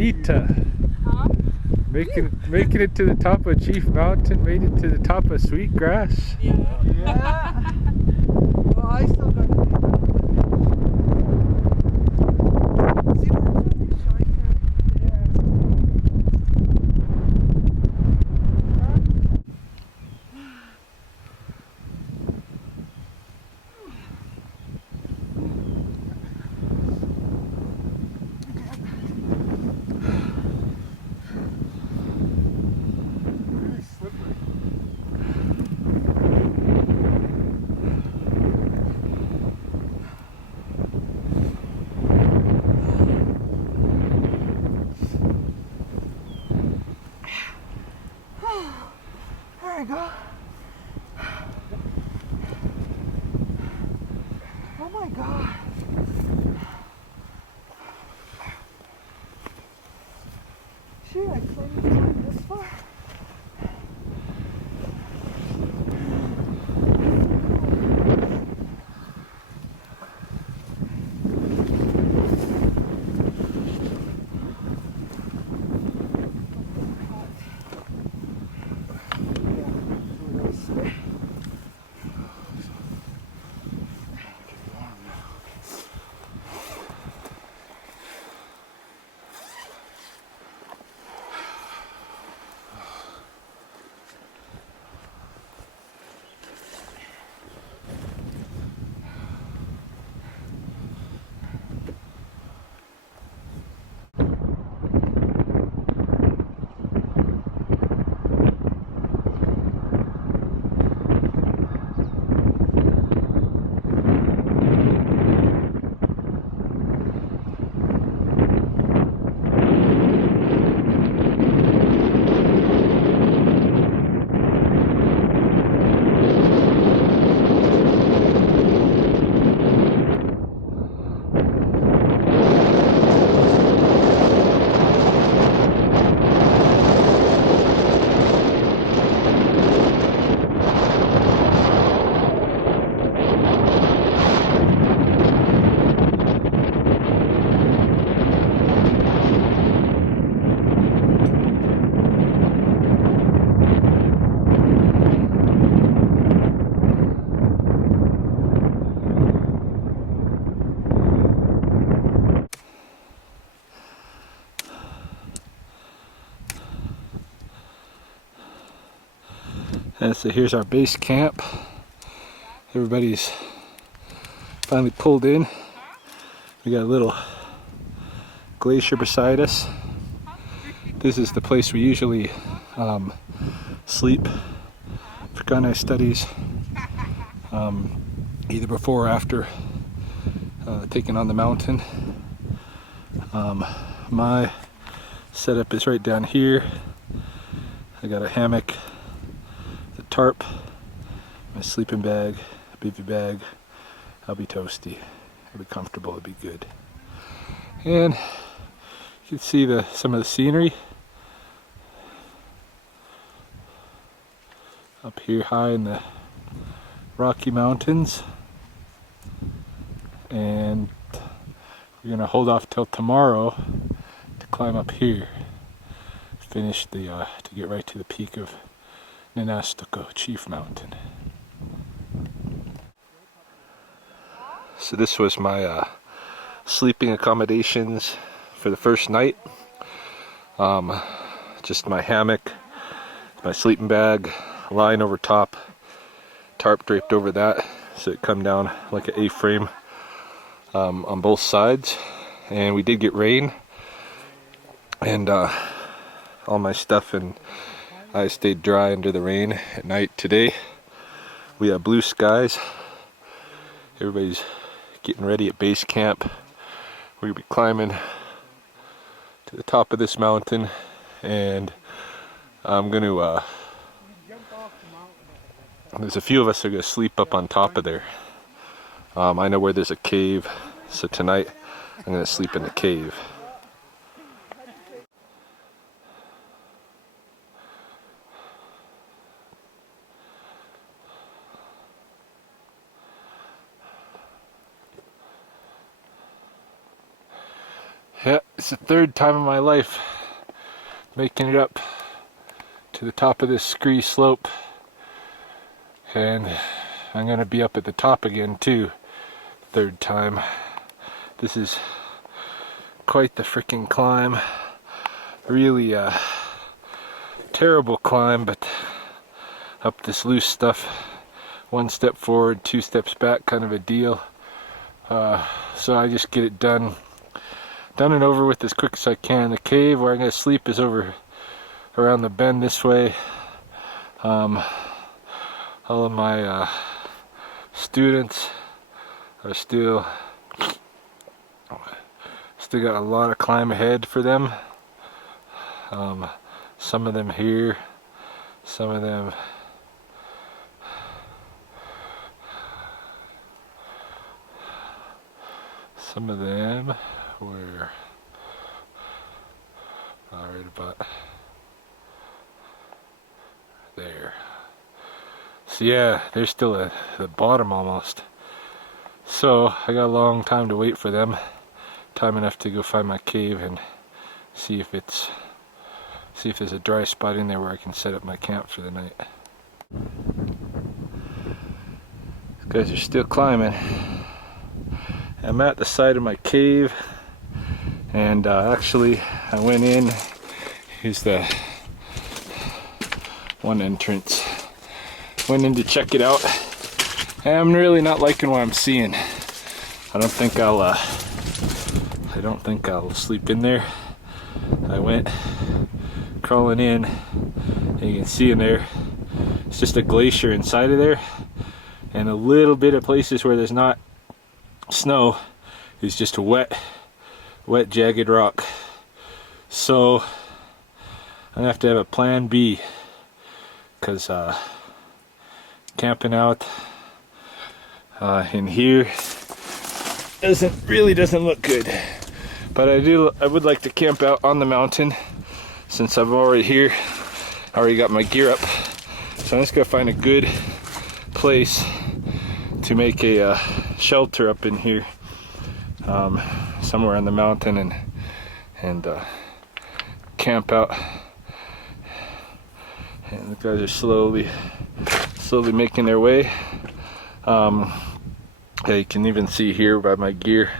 Anita. Huh? Making it to the top of Chief Mountain, made it to the top of Sweetgrass. Yeah. Yeah. Well, I still got to do that. See, we're really shy there. Really slippery. There we go. Oh my God. Shoot, I climbed this far. And so here's our base camp. Everybody's finally pulled in. We got a little glacier beside us. This is the place we usually sleep for Kainai Studies, either before or after taking on the mountain. My setup is right down here. I got a hammock, the tarp, my sleeping bag, bivy bag. I'll be toasty. I'll be comfortable. It'll be good. And you can see some of the scenery up here high in the Rocky Mountains. And we're gonna hold off till tomorrow to climb up here. Finish to get right to the peak of Ninnaistako, Chief Mountain. So this was my sleeping accommodations for the first night. Just my hammock, my sleeping bag, lying over top, tarp draped over that so it come down like an A-frame on both sides. And we did get rain, and all my stuff and I stayed dry under the rain at night. Today we have blue skies. Everybody's getting ready at base camp. We're gonna be climbing to the top of this mountain, and I'm gonna there's a few of us that are gonna sleep up on top of there. I know where there's a cave, so tonight I'm gonna sleep in the cave. Yeah, it's the third time in my life making it up to the top of this scree slope, and I'm gonna be up at the top again too, third time. This is quite the freaking climb. Really terrible climb, but up this loose stuff, one step forward, two steps back kind of a deal. So I just get it done and over with as quick as I can. The cave where I'm going to sleep is over around the bend this way. All of my students are still got a lot of climb ahead for them. Some of them here, some of them were right about there. So yeah, they're still at the bottom almost. So I got a long time to wait for them. Time enough to go find my cave and see if there's a dry spot in there where I can set up my camp for the night. These guys are still climbing. I'm at the side of my cave, and actually I went in. Here's the one entrance. Went in to check it out. I'm really not liking what I'm seeing. I don't think I'll sleep in there. I went crawling in, and you can see in there, it's just a glacier inside of there, and a little bit of places where there's not snow is just a wet jagged rock. So I'm gonna have to have a plan B, because camping out in here doesn't look good. But I would like to camp out on the mountain, since I'm already here. I already got my gear up, so I'm just gonna find a good place to make a shelter up in here, somewhere on the mountain, and camp out. And the guys are slowly making their way. Yeah, you can even see here by my gear,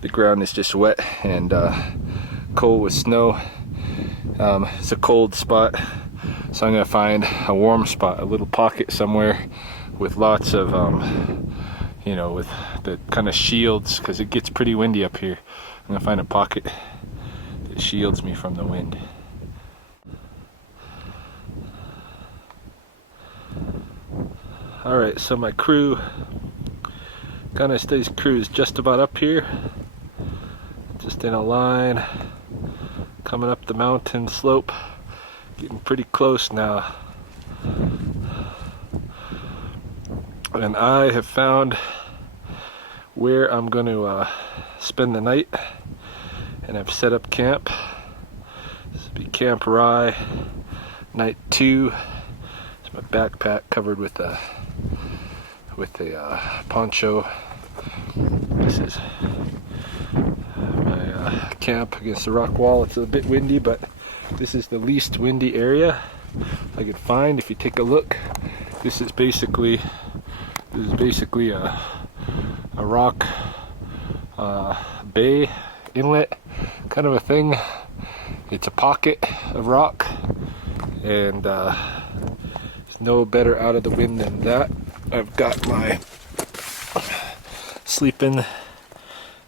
the ground is just wet and cold with snow. It's a cold spot, so I'm gonna find a warm spot, a little pocket somewhere with lots of with the kind of shields, because it gets pretty windy up here. I'm gonna find a pocket that shields me from the wind. Alright, so my crew, Kainai Studies crew, is just about up here, just in a line, coming up the mountain slope, getting pretty close now. And I have found where I'm going to spend the night, and I've set up camp. This will be Camp Rye, night 2. It's my backpack covered with a poncho. This is my camp against the rock wall. It's a bit windy, but this is the least windy area I could find. If you take a look, this is basically a rock bay inlet kind of a thing. It's a pocket of rock, and it's no better out of the wind than that. I've got my sleeping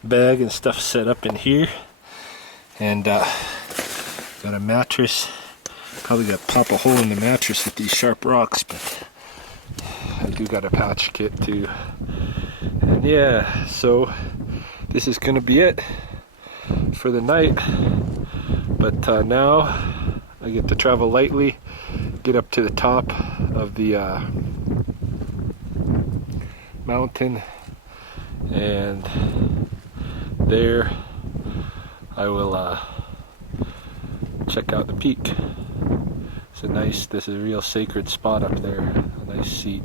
bag and stuff set up in here, and got a mattress. Probably got to pop a hole in the mattress with these sharp rocks, but I do got a patch kit too. And yeah, so this is gonna be it for the night, but now I get to travel lightly, get up to the top of the mountain, and there I will check out the peak. This is a real sacred spot up there, a nice seat,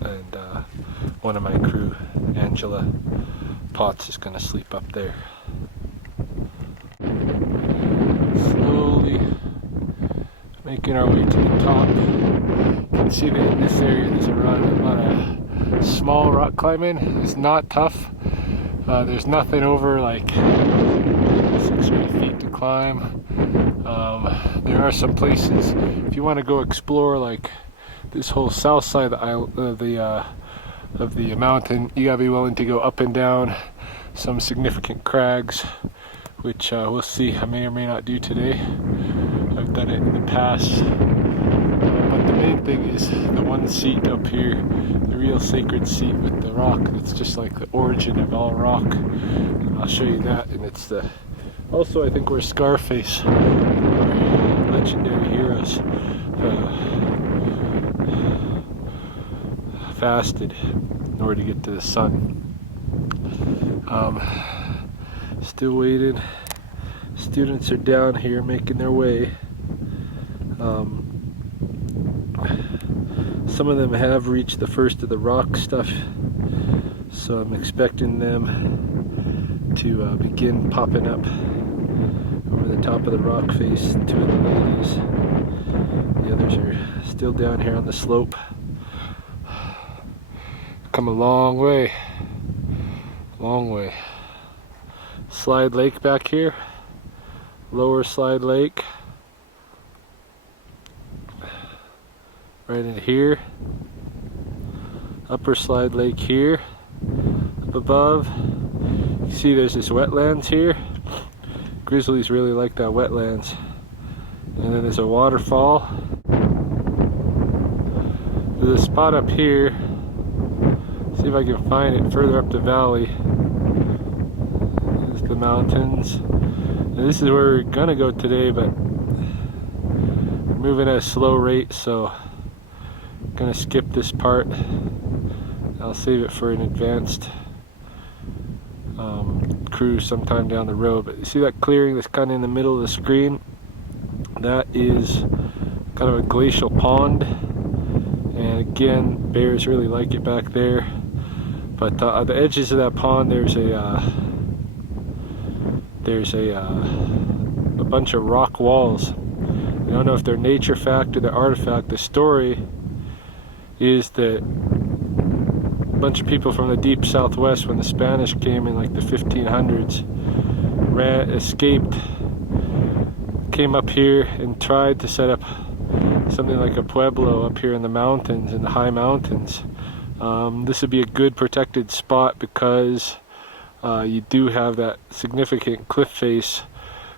and one of my crew, Angela Potts, is going to sleep up there. slowly making our way to the top. You can see that in this area there's a lot of small rock climbing. It's not tough. There's nothing over like 6 or 8 feet to climb. There are some places if you want to go explore like this whole south side of the mountain. You gotta be willing to go up and down some significant crags, which we'll see. I may or may not do today. I've done it in the past. But the main thing is the one seat up here, the real sacred seat with the rock. It's just like the origin of all rock. And I'll show you that. And it's the also I think where Scarface, legendary heroes, fasted in order to get to the sun. Still waiting. Students are down here making their way. Some of them have reached the first of the rock stuff, so I'm expecting them to begin popping up over the top of the rock face. 2 of the ladies. The others are still down here on the slope. Come a long way. Long way. Slide Lake back here. Lower Slide Lake. Right in here. Upper Slide Lake here. Up above. You see there's this wetlands here. Grizzlies really like that wetlands. And then there's a waterfall. There's a spot up here. See if I can find it further up the valley. There's the mountains. And this is where we're gonna go today, but we're moving at a slow rate, so I'm gonna skip this part. I'll save it for an advanced cruise sometime down the road. But you see that clearing that's kind of in the middle of the screen? That is kind of a glacial pond. And again, bears really like it back there. But at the edges of that pond, there's a bunch of rock walls. I don't know if they're nature fact or the artifact. The story is that a bunch of people from the deep southwest, when the Spanish came in like the 1500s, escaped, came up here and tried to set up something like a pueblo up here in the mountains, in the high mountains. This would be a good protected spot because you do have that significant cliff face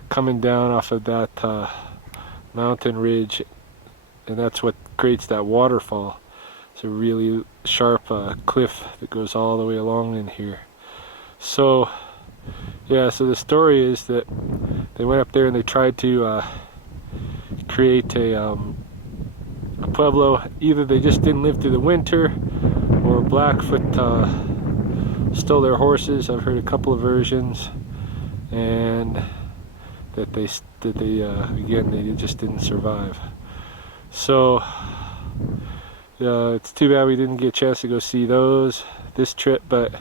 coming down off of that mountain ridge, and that's what creates that waterfall. It's a really sharp cliff that goes all the way along in here. So yeah, so the story is that they went up there and they tried to create a pueblo. Either they just didn't live through the winter, or Blackfoot stole their horses. I've heard a couple of versions, and that they again they just didn't survive. So it's too bad we didn't get a chance to go see those this trip. But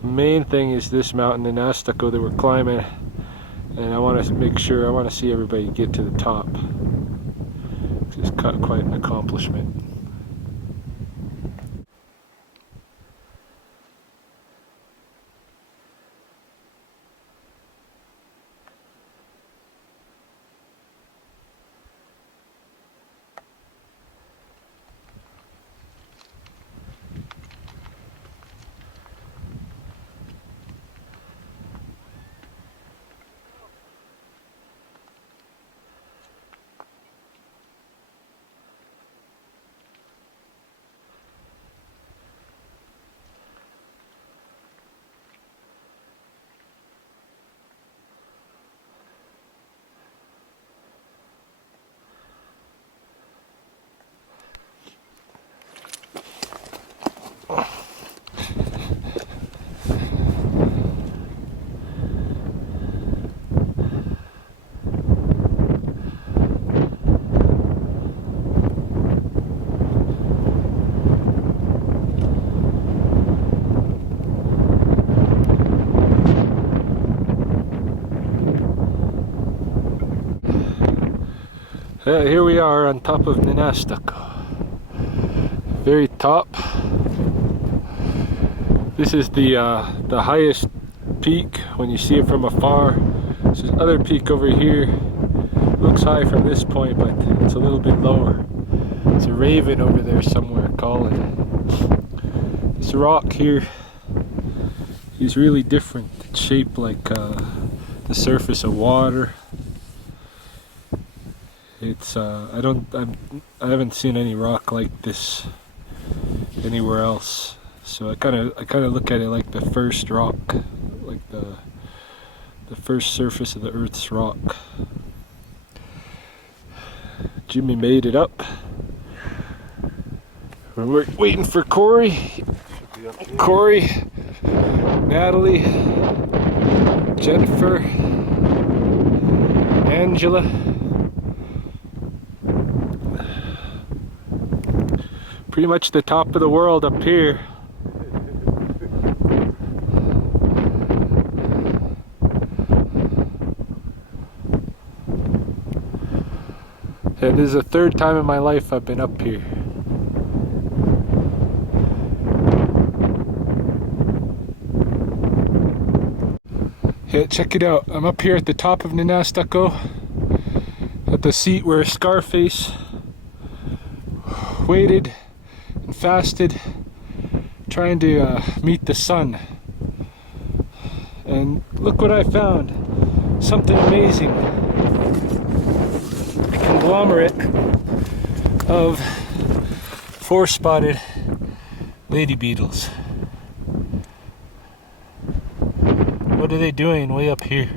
the main thing is this mountain in Ninnaistako that we're climbing, and I want to make sure, I want to see everybody get to the top. It's quite an accomplishment. Here we are on top of Ninnaistako. Very top. This is the highest peak when you see it from afar. There's this other peak over here. Looks high from this point, but it's a little bit lower. There's a raven over there somewhere calling. This rock here is really different. It's shaped like the surface of water. It's I haven't seen any rock like this anywhere else. So I kind of look at it like the first rock, like the first surface of the Earth's rock. Jimmy made it up. We're waiting for Corey, Natalie, Jennifer, Angela. Pretty much the top of the world up here. And this is the third time in my life I've been up here. Yeah, check it out. I'm up here at the top of Ninnaistako, at the seat where Scarface waited and fasted, trying to meet the sun. And look what I found. Something amazing. A conglomerate of 4-spotted lady beetles. What are they doing way up here?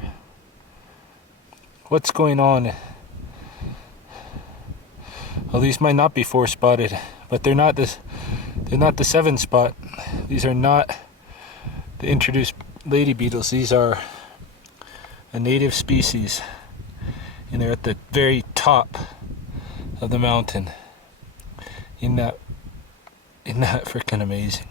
What's going on? Well, these might not be 4-spotted, but they're not the 7-spot. These are not the introduced lady beetles. These are a native species, and they're at the very top of the mountain. Isn't that freaking amazing?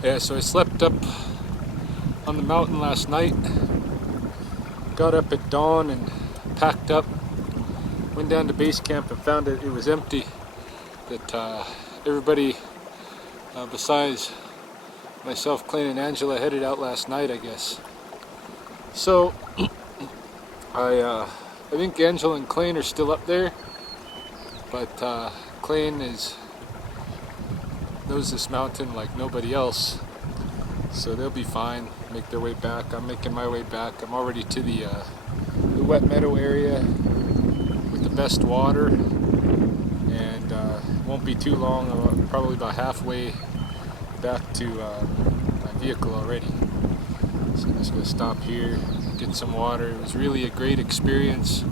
Yeah, so I slept up on the mountain last night, got up at dawn and packed up, went down to base camp and found that it was empty, that everybody besides myself, Kainai, and Angela headed out last night, I guess. So I think Angela and Kainai are still up there, but Kainai knows this mountain like nobody else, so they'll be fine, make their way back. I'm making my way back. I'm already to the wet meadow area with the best water, and won't be too long. I'm probably about halfway back to my vehicle already. So I'm just gonna stop here, get some water. It was really a great experience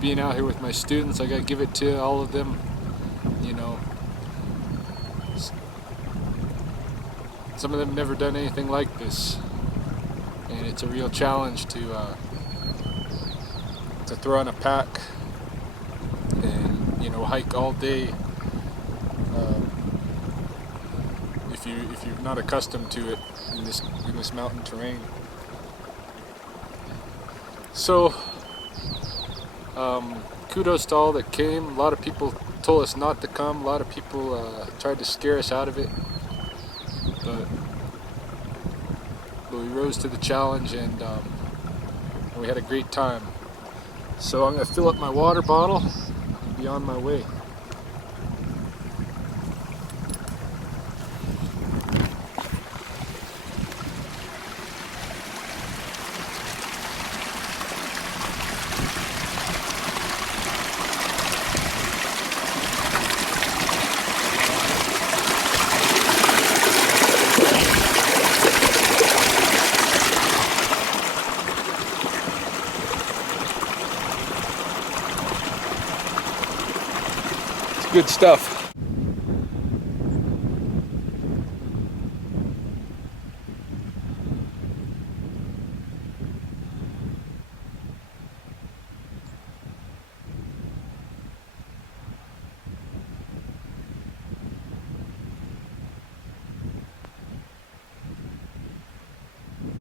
being out here with my students. I gotta give it to all of them, you know. Some of them never done anything like this, and it's a real challenge to throw on a pack and, you know, hike all day if you're not accustomed to it in this mountain terrain. So kudos to all that came. A lot of people told us not to come. A lot of people tried to scare us out of it. but we rose to the challenge, and we had a great time. So I'm going to fill up my water bottle and be on my way. Good stuff.